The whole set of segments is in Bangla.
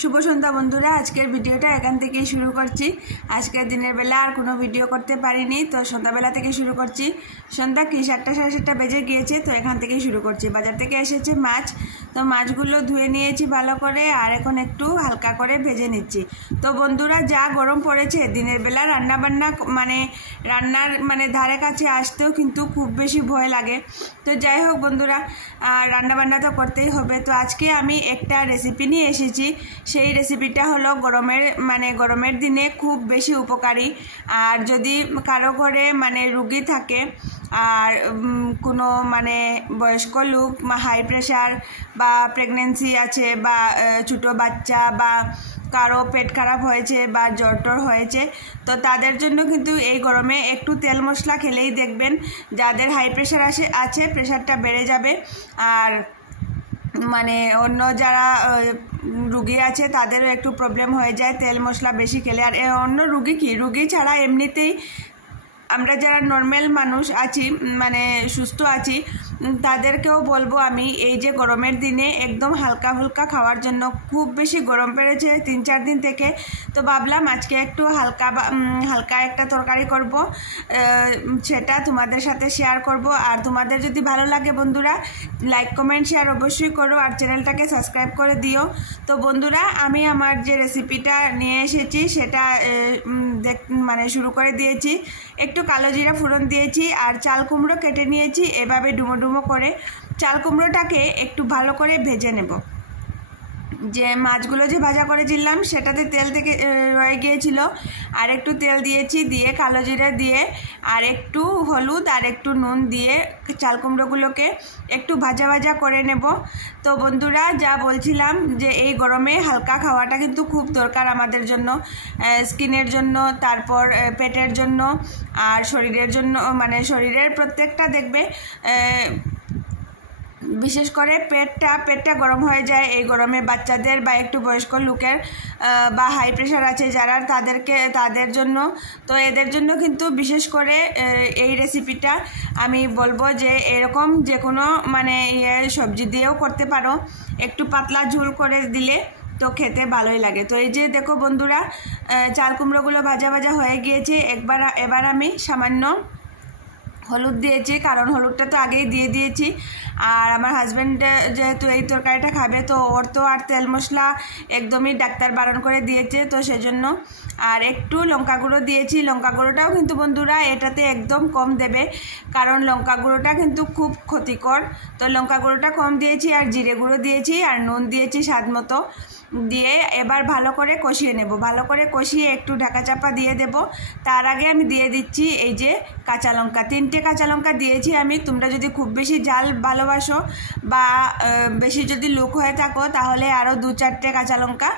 शुभ सन्ध्या बंधुरा आजकेर भिडियोटा एखान थेकेई शुरू करছি। आजकेर दिनेर बेला আর কোনো ভিডিও করতে পারিনি, তো সন্ধ্যাবেলা থেকে শুরু করছি। সন্ধ্যা কি 7টা সাড়ে 7টা বেজে গিয়েছে, তো এখান থেকেই শুরু করছি। বাজার থেকে এসেছে মাছ, তো মাছগুলো ধুয়ে নিয়েছি ভালো করে, আর এখন একটু হালকা করে ভেজে নিচ্ছি। তো বন্ধুরা যা গরম পড়েছে, দিনের বেলা রান্নাবান্না রান্নার ধারে কাছে আসতেও কিন্তু খুব বেশি ভয় লাগে। তো যাই হোক বন্ধুরা, রান্নাবান্না তো করতেই হবে। তো আজকে আমি একটা রেসিপি নিয়ে এসেছি। সেই রেসিপিটা হলো গরমের দিনে খুব বেশি উপকারী। আর যদি কারো ঘরে রুগী থাকে আর কোনো বয়স্ক লোক, হাই প্রেশার বা প্রেগনেন্সি আছে, বা ছোটো বাচ্চা, বা কারো পেট খারাপ হয়েছে বা জ্বর টর হয়েছে, তো তাদের জন্য কিন্তু এই গরমে একটু তেল মশলা খেলেই দেখবেন যাদের হাই প্রেশার আছে প্রেশারটা বেড়ে যাবে। আর অন্য যারা রুগী আছে তাদেরও একটু প্রবলেম হয়ে যায় তেল মশলা বেশি খেলে। আর অন্য রুগী ছাড়া এমনিতেই আমরা যারা নর্মাল মানুষ আছি, সুস্থ আছি, তাদেরকেও বলবো আমি এই যে গরমের দিনে একদম হালকা ফুলকা খাওয়ার জন্য। খুব বেশি গরম পড়েছে 3-4 দিন থেকে, তো ভাবলাম আজকে একটু হালকা একটা তরকারি করব, সেটা তোমাদের সাথে শেয়ার করব। আর তোমাদের যদি ভালো লাগে বন্ধুরা, লাইক কমেন্ট শেয়ার অবশ্যই করো, আর চ্যানেলটাকে সাবস্ক্রাইব করে দিও। তো বন্ধুরা, আমি আমার যে রেসিপিটা নিয়ে এসেছি সেটা শুরু করে দিয়েছি। একটু কালো জিরা ফোড়ন দিয়েছি, আর চাল কুমড়ো কেটে নিয়েছি এভাবে ডুমো ডুমো করে। চাল কুমড়োটাকে একটু ভালো করে ভেজে নেব। যে মাছগুলো যে ভাজা করেছিলাম সেটাতে তেল থেকে রয়ে গিয়েছিল, আর একটু তেল দিয়েছি, দিয়ে কালো জিরা দিয়ে আর একটু হলুদ আর একটু নুন দিয়ে চাল কুমড়োগুলোকে একটু ভাজা ভাজা করে নেব। তো বন্ধুরা, যা বলছিলাম যে এই গরমে হালকা খাওয়াটা কিন্তু খুব দরকার আমাদের জন্য, স্কিনের জন্য, তারপর পেটের জন্য, আর শরীরের জন্য। শরীরের প্রত্যেকটা দেখবে, বিশেষ করে পেটটা গরম হয়ে যায় এই গরমে। বাচ্চাদের বা একটু বয়স্ক লোকের বা হাই প্রেশার আছে যারা, তাদের জন্য, তো এদের জন্য কিন্তু বিশেষ করে এই রেসিপিটা আমি বলবো যে এরকম যে কোনো সবজি দিয়েও করতে পারো, একটু পাতলা ঝোল করে দিলে তো খেতে ভালোই লাগে। তো এই যে দেখো বন্ধুরা, চাল কুমড়োগুলো ভাজা ভাজা হয়ে গিয়েছে। এবার আমি সামান্য হলুদ দিয়েছি, কারণ হলুদটা তো আগেই দিয়ে দিয়েছি। আর আমার হাজব্যান্ড যেহেতু এই তরকারিটা খাবে, তো ওর তো আর তেল মশলা একদমই ডাক্তার বারণ করে দিয়েছে, তো সেজন্য। আর একটু লঙ্কা গুঁড়ো দিয়েছি। লঙ্কা গুঁড়োটাও কিন্তু বন্ধুরা এটাতে একদম কম দেবে, কারণ লঙ্কা গুঁড়োটা কিন্তু খুব ক্ষতিকর। তো লঙ্কা গুঁড়োটা কম দিয়েছি, আর জিরে গুঁড়ো দিয়েছি, আর নুন দিয়েছি স্বাদ মতো দিয়ে এবার ভালো করে কষিয়ে নেব। ভালো করে কষিয়ে একটু ঢাকা চাপা দিয়ে দেব। তার আগে আমি দিয়ে দিচ্ছি এই যে কাঁচা লঙ্কা, 3টে কাঁচা লঙ্কা দিয়েছি আমি। তোমরা যদি খুব বেশি ঝাল ভালোবাসো বা বেশি যদি লোক হয়ে থাকো, তাহলে আরও 2-4টে কাঁচা লঙ্কা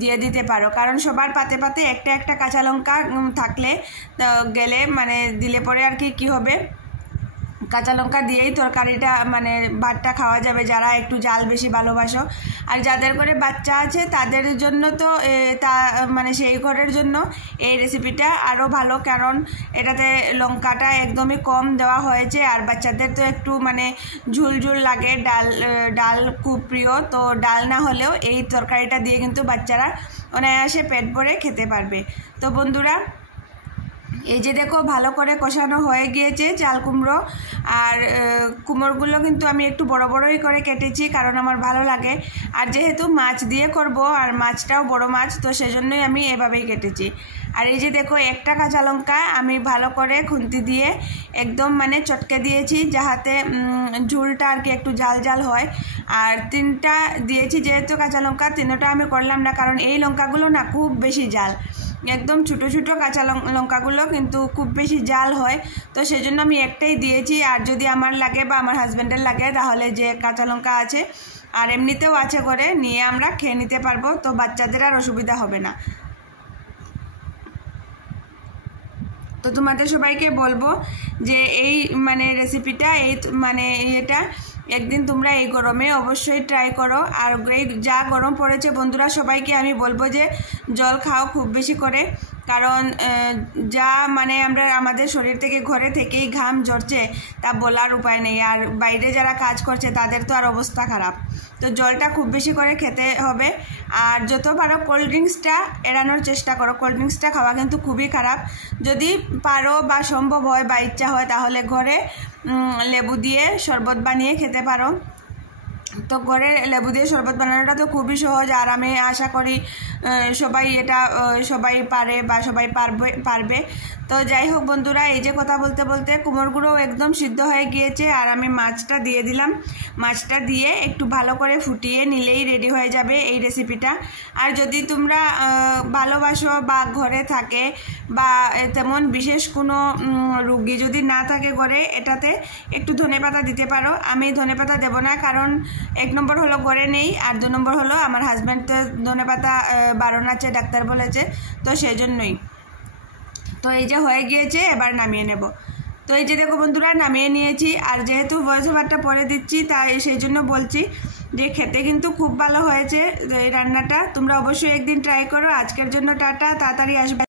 দিয়ে দিতে পারো, কারণ সবার পাতে পাতে একটা কাঁচা লঙ্কা থাকলে গেলে দিলে পরে আর কি হবে, কাঁচা লঙ্কা দিয়েই তরকারিটা ভাতটা খাওয়া যাবে, যারা একটু জাল বেশি ভালোবাসো। আর যাদের ঘরে বাচ্চা আছে তাদের জন্য তো সেই ঘরের জন্য এই রেসিপিটা আরও ভালো, কারণ এটাতে লঙ্কাটা একদমই কম দেওয়া হয়েছে। আর বাচ্চাদের তো একটু ঝুল লাগে, ডাল খুব প্রিয়, তো ডাল না হলেও এই তরকারিটা দিয়ে কিন্তু বাচ্চারা অনায়াসে পেট ভরে খেতে পারবে। তো বন্ধুরা, এই যে দেখো ভালো করে কষানো হয়ে গিয়েছে চাল কুমড়ো। আর কুমড়োগুলো কিন্তু আমি একটু বড় বড়ই করে কেটেছি, কারণ আমার ভালো লাগে। আর যেহেতু মাছ দিয়ে করব, আর মাছটাও বড় মাছ, তো সেজন্যই আমি এভাবেই কেটেছি। আর এই যে দেখো একটা কাঁচা লঙ্কা আমি ভালো করে খুন্তি দিয়ে একদম চটকে দিয়েছি, যাহাতে ঝোলটা আর কি একটু জাল হয়। আর 3টা দিয়েছি, যেহেতু কাঁচা লঙ্কা 3টা আমি করলাম না, কারণ এই লঙ্কাগুলো না খুব বেশি জাল, একদম ছোটো ছোটো কাঁচা লঙ্কাগুলো কিন্তু খুব বেশি জাল হয়, তো সেজন্য আমি একটাই দিয়েছি। আর যদি আমার লাগে বা আমার হাজব্যান্ডের লাগে, তাহলে যে কাঁচা লঙ্কা আছে আর এমনিতেও আছে করে নিয়ে আমরা খেয়ে নিতে পারবো, তো বাচ্চাদের আর অসুবিধা হবে না। তো তোমাদের সবাইকে বলবো যে এই রেসিপিটা এটা একদিন তোমরা এই গরমে অবশ্যই ট্রাই করো। আর এই যা গরম পড়েছে বন্ধুরা, সবাইকে আমি বলবো যে জল খাও খুব বেশি করে, কারণ যা আমরা আমাদের শরীর থেকে ঘরে থেকেই ঘাম ঝরছে তা বলার উপায় নেই। আর বাইরে যারা কাজ করছে তাদের তো আর অবস্থা খারাপ। তো জলটা খুব বেশি করে খেতে হবে। আর যত পারো কোল্ড ড্রিঙ্কসটা এড়ানোর চেষ্টা করো। কোল্ড ড্রিঙ্কসটা খাওয়া কিন্তু খুবই খারাপ। যদি পারো বা সম্ভব হয় বা ইচ্ছা হয় তাহলে ঘরে লেবু দিয়ে শরবত বানিয়ে খেতে পারো। তো ঘরে লেবু দিয়ে শরবত বানানোটা তো খুবই সহজ, আর আমি আশা করি সবাই পারে বা সবাই পারবে। তো যাই হোক বন্ধুরা, এই যে কথা বলতে বলতে কুমড়োর গুঁড়ো একদম সিদ্ধ হয়ে গিয়েছে, আর আমি মাছটা দিয়ে দিলাম। মাছটা দিয়ে একটু ভালো করে ফুটিয়ে নিলেই রেডি হয়ে যাবে এই রেসিপিটা। আর যদি তোমরা ভালোবাসো বা ঘরে থাকে বা তেমন বিশেষ কোনো রুগী যদি না থাকে ঘরে, এটাতে একটু ধনেপাতা দিতে পারো। আমি ধনেপাতা দেবো না, কারণ 1 নম্বর হলো ঘরে নেই, আর 2 নম্বর হলো আমার হাজব্যান্ড তো ধনেপাতা বারণ আছে, ডাক্তার বলেছে, তো সেই জন্যই। তো এই যে হয়ে গিয়েছে, এবার নামিয়ে নেব। তো এই যে দেখো বন্ধুরা, নামিয়ে নিয়েছি। আর যেহেতু ভয়েস ওভারটা পরে দিচ্ছি, তাই সেই জন্য বলছি যে খেতে কিন্তু খুব ভালো হয়েছে এই রান্নাটা। তোমরা অবশ্যই একদিন ট্রাই করো। আজকের জন্য টাটা, তাড়াতাড়ি আসবে।